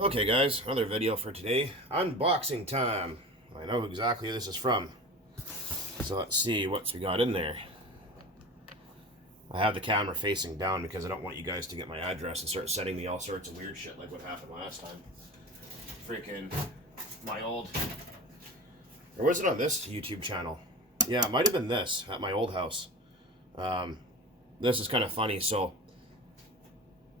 Okay guys, another video for today. Unboxing time. I know exactly who this is from. So let's see what we got in there. I have the camera facing down because I don't want you guys to get my address and start sending me all sorts of weird shit like what happened last time. Freaking my old... Or was it on this YouTube channel? Yeah, it might have been this at my old house. This is kind of funny. So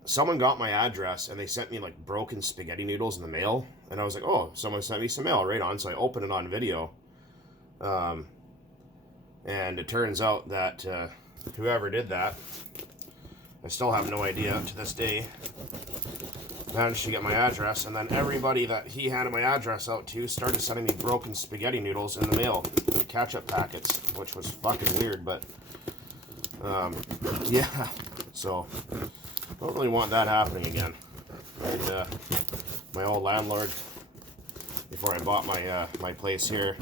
someone got my address and they sent me like broken spaghetti noodles in the mail, and I was like, oh, someone sent me some mail right on. So I opened it on video, and it turns out that whoever did that, I still have no idea to this day, managed to get my address, and then everybody that he handed my address out to started sending me broken spaghetti noodles in the mail, ketchup packets, which was fucking weird. But yeah, so don't really want that happening again. And my old landlord, before I bought my place here,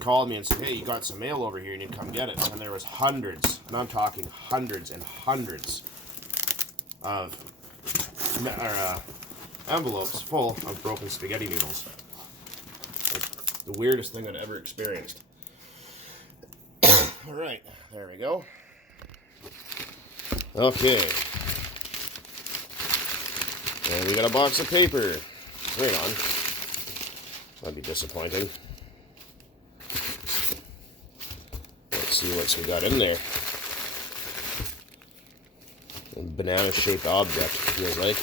called me and said, hey, you got some mail over here, you need to come get it. And there was hundreds, and I'm talking hundreds and hundreds of envelopes full of broken spaghetti noodles. Like the weirdest thing I'd ever experienced. All right, there we go. Okay. And we got a box of paper. Hang on. That'd be disappointing. Let's see what we got in there. A banana-shaped object, feels like.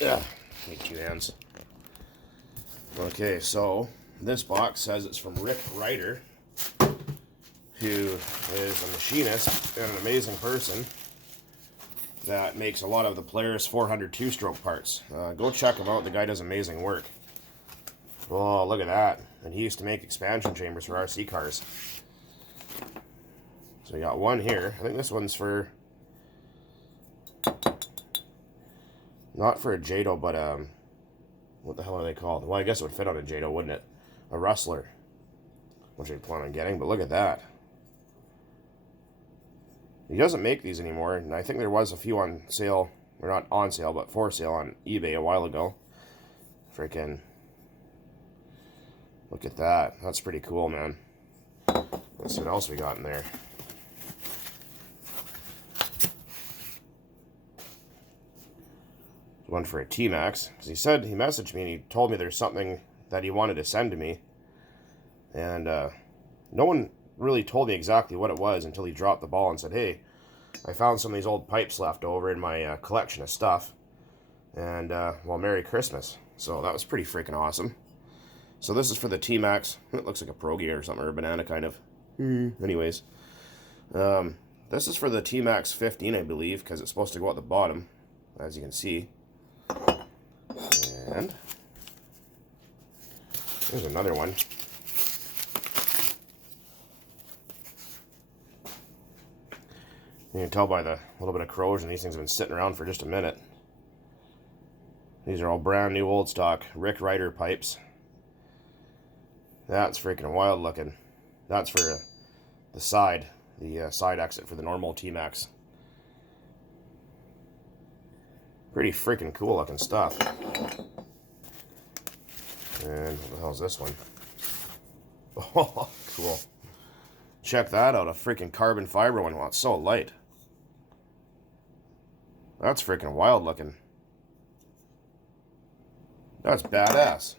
Yeah, need two hands. Okay, so this box says it's from Rick Ritter, who is a machinist and an amazing person that makes a lot of the Polaris 400 two-stroke parts. Go check him out. The guy does amazing work. Oh, look at that. And he used to make expansion chambers for RC cars. So we got one here. I think this one's for... not for a Jado, but what the hell are they called? Well, I guess it would fit on a Jado, wouldn't it? A Rustler, which I plan on getting, but look at that. He doesn't make these anymore, and I think there was a few on sale, or not on sale, but for sale on eBay a while ago. Freaking, look at that. That's pretty cool, man. Let's see what else we got in there. One for a T-Max, because he said, he messaged me and he told me there's something that he wanted to send to me, and no one really told me exactly what it was until he dropped the ball and said, hey, I found some of these old pipes left over in my collection of stuff, and well, Merry Christmas. So that was pretty freaking awesome. So this is for the T-Max. It looks like a Progi or something, or a banana kind of. Anyways, this is for the T-Max 15, I believe, because it's supposed to go at the bottom, as you can see. And there's another one. You can tell by the little bit of corrosion, these things have been sitting around for just a minute. These are all brand new old stock Rick Ritter pipes. That's freaking wild looking. That's for the side exit for the normal T-Max. Pretty freaking cool looking stuff. And what the hell is this one? Oh, cool. Check that out, a freaking carbon fiber one. Wow, it's so light. That's freaking wild looking. That's badass.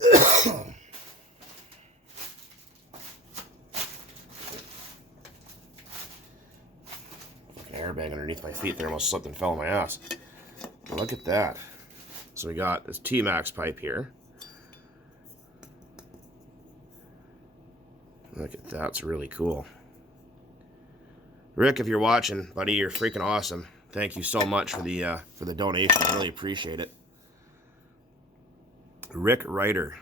Fucking airbag underneath my feet there, almost slipped and fell on my ass. But look at that. So we got this T-Max pipe here. Look at that, it's really cool. Rick, if you're watching, buddy, you're freaking awesome. Thank you so much for the donation. I really appreciate it. Rick Ritter.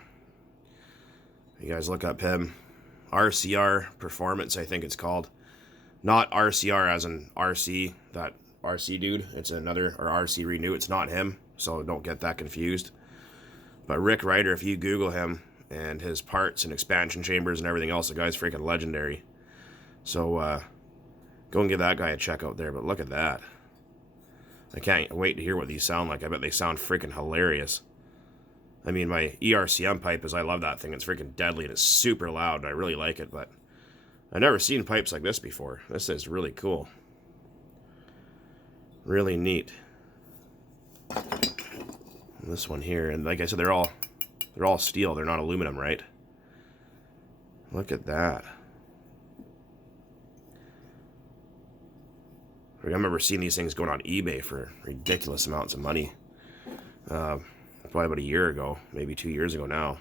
You guys look up him. RCR Performance, I think it's called. Not RCR as in RC, that RC dude. It's another, or RC Renew. It's not him, so don't get that confused. But Rick Ritter, if you Google him and his parts and expansion chambers and everything else, the guy's freaking legendary. So go and give that guy a check out there. But look at that. I can't wait to hear what these sound like. I bet they sound freaking hilarious. I mean, my ERCM pipe I love that thing. It's freaking deadly and it's super loud and I really like it, but I've never seen pipes like this before. This is really cool. Really neat. And this one here, and like I said, they're all steel. They're not aluminum, right? Look at that. I remember seeing these things going on eBay for ridiculous amounts of money. Probably about a year ago, maybe 2 years ago now.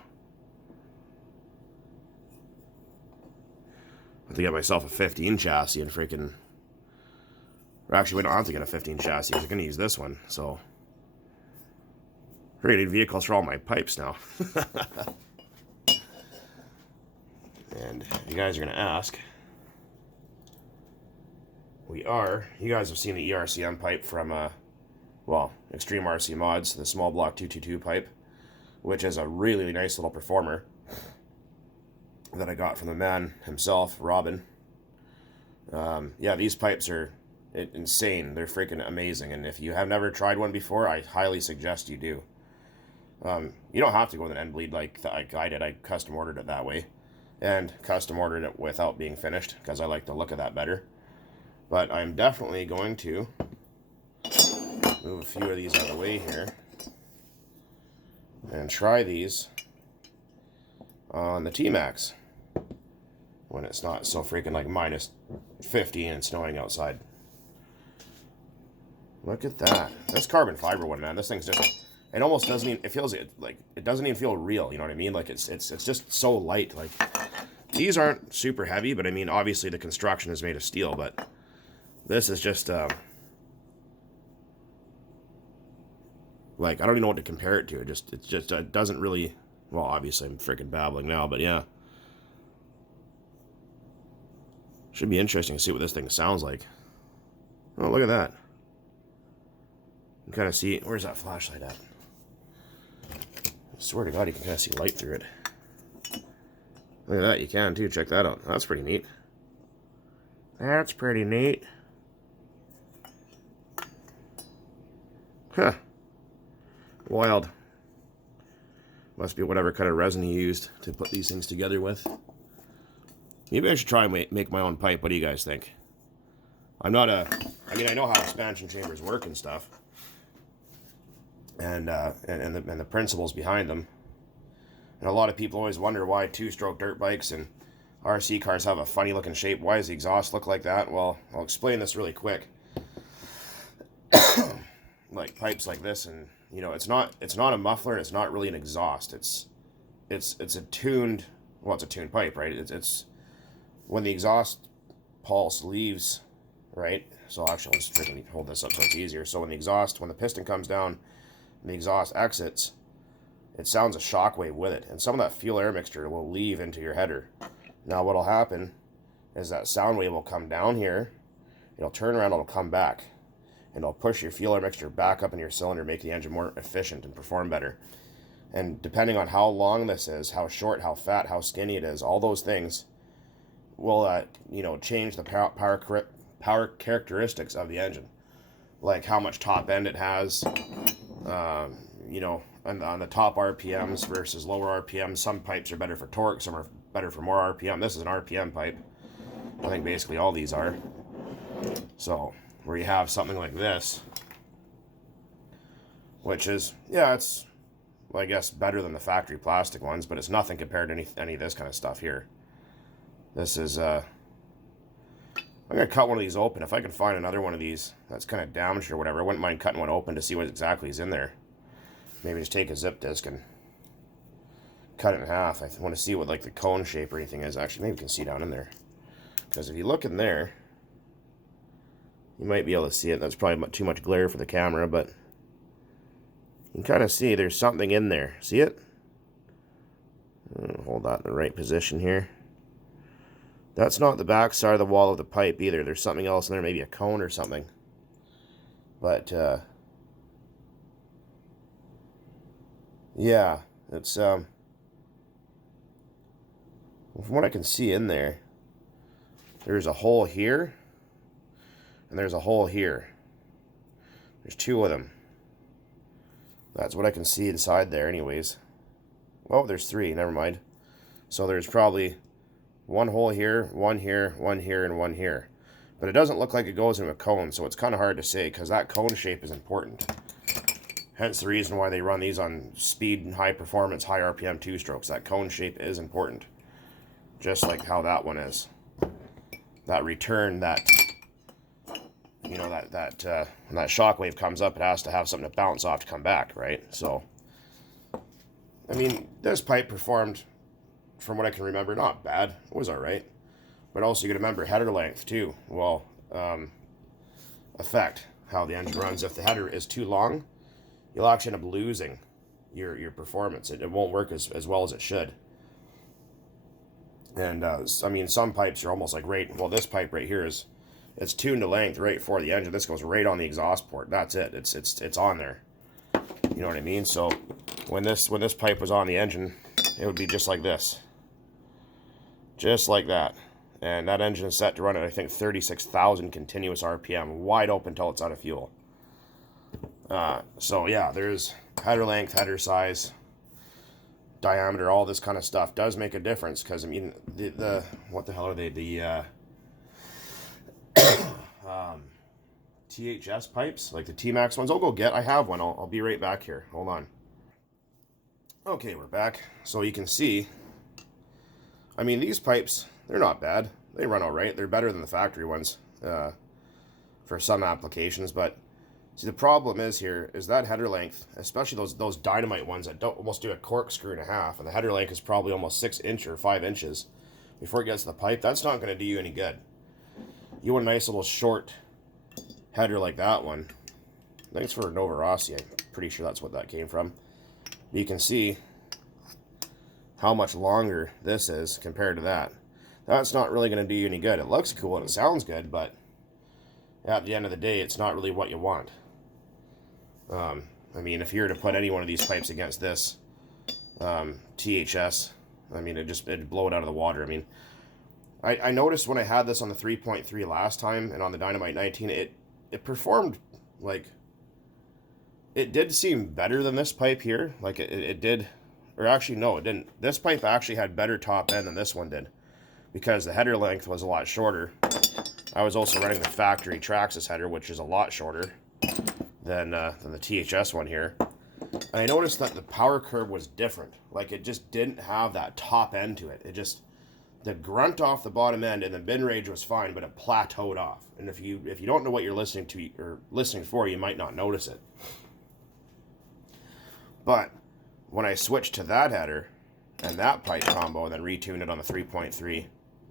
I have to get myself a 15 chassis and freaking... Or actually, we don't have to get a 15 chassis. I'm going to use this one, so... I need vehicles for all my pipes now. And you guys are going to ask... We are. You guys have seen the ERCM pipe from, well, Extreme RC Mods, the small block 222 pipe, which is a really nice little performer that I got from the man himself, Robin. Yeah, these pipes are insane. They're freaking amazing, and if you have never tried one before, I highly suggest you do. You don't have to go with an end bleed like I did. I custom ordered it that way, and custom ordered it without being finished because I like the look of that better. But I'm definitely going to move a few of these out of the way here and try these on the T-Max when it's not so freaking like minus 50 and snowing outside. Look at that. This carbon fiber one, man. This thing's just, it almost doesn't even, it feels like, it doesn't even feel real, you know what I mean? Like it's just so light. Like these aren't super heavy, but I mean, obviously the construction is made of steel, but this is just, like, I don't even know what to compare it to. It doesn't really, well, obviously I'm freaking babbling now, but yeah. Should be interesting to see what this thing sounds like. Oh, look at that. You can kind of see, where's that flashlight at? I swear to God, you can kind of see light through it. Look at that, you can too, check that out. That's pretty neat. That's pretty neat. Huh. Wild. Must be whatever kind of resin he used to put these things together with. Maybe I should try and make my own pipe. What do you guys think? I'm not a... I mean, I know how expansion chambers work and stuff. And the principles behind them. And a lot of people always wonder why two-stroke dirt bikes and RC cars have a funny-looking shape. Why does the exhaust look like that? Well, I'll explain this really quick. Like pipes like this, and you know, it's not a muffler, and it's not really an exhaust. It's a tuned, well, it's a tuned pipe, right? It's when the exhaust pulse leaves, right? So actually, let's freaking hold this up so it's easier. So when the piston comes down and the exhaust exits, it sounds a shockwave with it, and some of that fuel air mixture will leave into your header. Now what'll happen is that sound wave will come down here, it'll turn around, it'll come back, and it'll push your fuel air mixture back up in your cylinder, make the engine more efficient and perform better. And depending on how long this is, how short, how fat, how skinny it is, all those things will, you know, change the power characteristics of the engine. Like how much top end it has, you know, on the top RPMs versus lower RPMs. Some pipes are better for torque, some are better for more RPM. This is an RPM pipe. I think basically all these are. So where you have something like this, which is, yeah, it's, well, I guess better than the factory plastic ones, but it's nothing compared to any of this kind of stuff here. This is, I'm going to cut one of these open. If I can find another one of these that's kind of damaged or whatever, I wouldn't mind cutting one open to see what exactly is in there. Maybe just take a zip disc and cut it in half. I want to see what like the cone shape or anything is. Actually, maybe we can see down in there. Because if you look in there, you might be able to see it. That's probably too much glare for the camera, but you can kind of see there's something in there. See it? Hold that in the right position here. That's not the back side of the wall of the pipe either. There's something else in there, maybe a cone or something. But, yeah, it's, from what I can see in there, There's a hole here, and there's a hole here. There's 2 of them. That's what I can see inside there anyways. Oh, there's 3, never mind. So there's probably 1 hole here, 1 here, 1 here, and 1 here. But it doesn't look like it goes into a cone, so it's kind of hard to say, because that cone shape is important. Hence the reason why they run these on speed and high performance, high RPM 2-strokes. That cone shape is important. Just like how that one is. That return, that, you know, when that shock wave comes up, it has to have something to bounce off to come back, right? So, I mean, this pipe performed, from what I can remember, not bad. It was alright. But also, you got to remember, header length, too, will affect how the engine runs. If the header is too long, you'll actually end up losing your performance. It won't work as well as it should. And, I mean, some pipes are almost like well, this pipe right here it's tuned to length right for the engine. This goes right on the exhaust port. That's it. It's on there. You know what I mean? So, when this pipe was on the engine, it would be just like this. Just like that. And that engine is set to run at, I think, 36,000 continuous RPM, wide open until it's out of fuel. So yeah, there's header length, header size, diameter, all this kind of stuff does make a difference. Because I mean, the what the hell are they? The THS pipes, like the T-Max ones. I'll go get. I have one. I'll be right back here. Hold on. Okay, we're back. So you can see. I mean, these pipes, they're not bad. They run all right. They're better than the factory ones for some applications. But see, the problem is here is that header length, especially those dynamite ones that don't almost do a corkscrew and a half, and the header length is probably almost 6 inches or 5 inches before it gets to the pipe. That's not going to do you any good. You want a nice little short header like that one. Thanks for Nitro RC. I'm pretty sure that's what that came from. You can see how much longer this is compared to that. That's not really going to do you any good. It looks cool and it sounds good, but at the end of the day, it's not really what you want. I mean, if you were to put any one of these pipes against this THS, I mean, it'd blow it out of the water. I mean, I noticed when I had this on the 3.3 last time and on the Dynamite 19, it performed like, it did seem better than this pipe here. Like it did, or actually no, it didn't. This pipe actually had better top end than this one did, because the header length was a lot shorter. I was also running the factory Traxxas header, which is a lot shorter than the THS one here. And I noticed that the power curve was different. Like, it just didn't have that top end to it. It just, the grunt off the bottom end and the bin range was fine, but it plateaued off. And if you don't know what you're listening to or listening for, you might not notice it. But when I switched to that header and that pipe combo and then retuned it on the 3.3,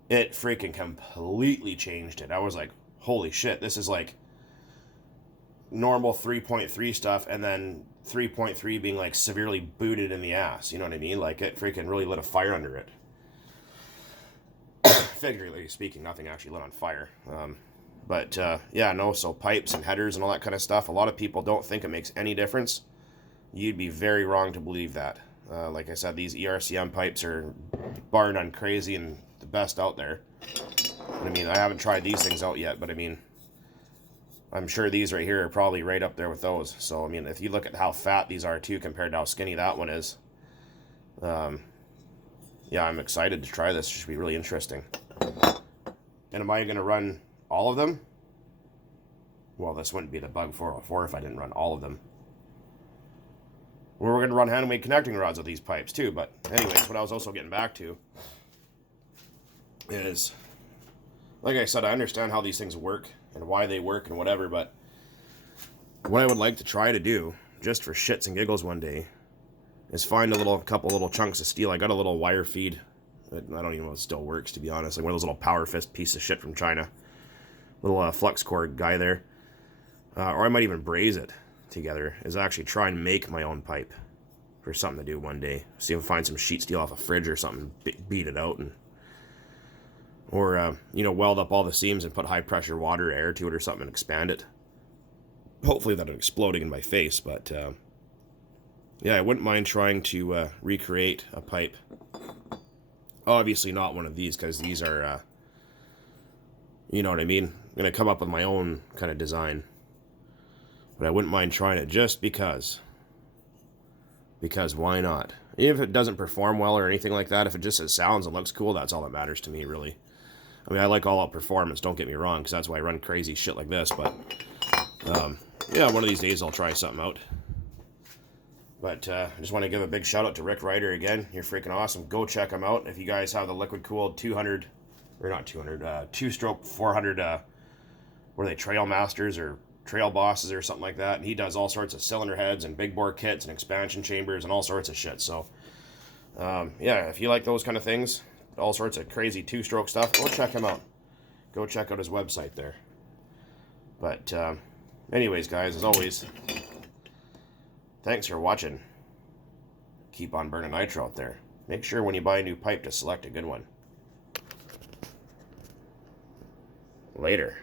it freaking completely changed it. I was like, holy shit, this is like normal 3.3 stuff, and then 3.3 being like severely booted in the ass. You know what I mean? Like, it freaking really lit a fire under it. Figuratively speaking, nothing actually lit on fire. But yeah, no, so pipes and headers and all that kind of stuff, a lot of people don't think it makes any difference. You'd be very wrong to believe that. Like I said, these ERCM pipes are bar none crazy and the best out there. And I mean, I haven't tried these things out yet, but I mean, I'm sure these right here are probably right up there with those. So, I mean, if you look at how fat these are too compared to how skinny that one is, yeah, I'm excited to try this. It should be really interesting. And am I going to run all of them? Well, this wouldn't be the Bug 404 if I didn't run all of them. We're going to run handmade connecting rods with these pipes too. But anyways, what I was also getting back to is, like I said, I understand how these things work and why they work and whatever, but what I would like to try to do, just for shits and giggles one day, is find a couple little chunks of steel. I got a little wire feed. I don't even know if it still works, to be honest. Like one of those little power fist piece of shit from China. Little flux cord guy there. Or I might even braze it together, is actually try and make my own pipe for something to do one day. See if I find some sheet steel off a fridge or something, beat it out, and or you know, weld up all the seams and put high pressure water, air to it or something and expand it. Hopefully that exploding in my face, but yeah, I wouldn't mind trying to recreate a pipe. Obviously not one of these, because these are You know what I mean? I'm going to come up with my own kind of design. But I wouldn't mind trying it just because. Because why not? Even if it doesn't perform well or anything like that, if it just sounds and looks cool, that's all that matters to me, really. I mean, I like all-out performance, don't get me wrong, because that's why I run crazy shit like this, but yeah, one of these days I'll try something out. But I just want to give a big shout out to Rick Ritter again. You're freaking awesome. Go check him out. If you guys have the liquid-cooled 200, or not 200, two-stroke 400, what are they, Trail Masters or Trail Bosses or something like that, and he does all sorts of cylinder heads and big bore kits and expansion chambers and all sorts of shit. So, yeah, if you like those kind of things, all sorts of crazy two-stroke stuff, go check him out. Go check out his website there. But anyways, guys, as always, thanks for watching. Keep on burning nitro out there. Make sure when you buy a new pipe to select a good one. Later.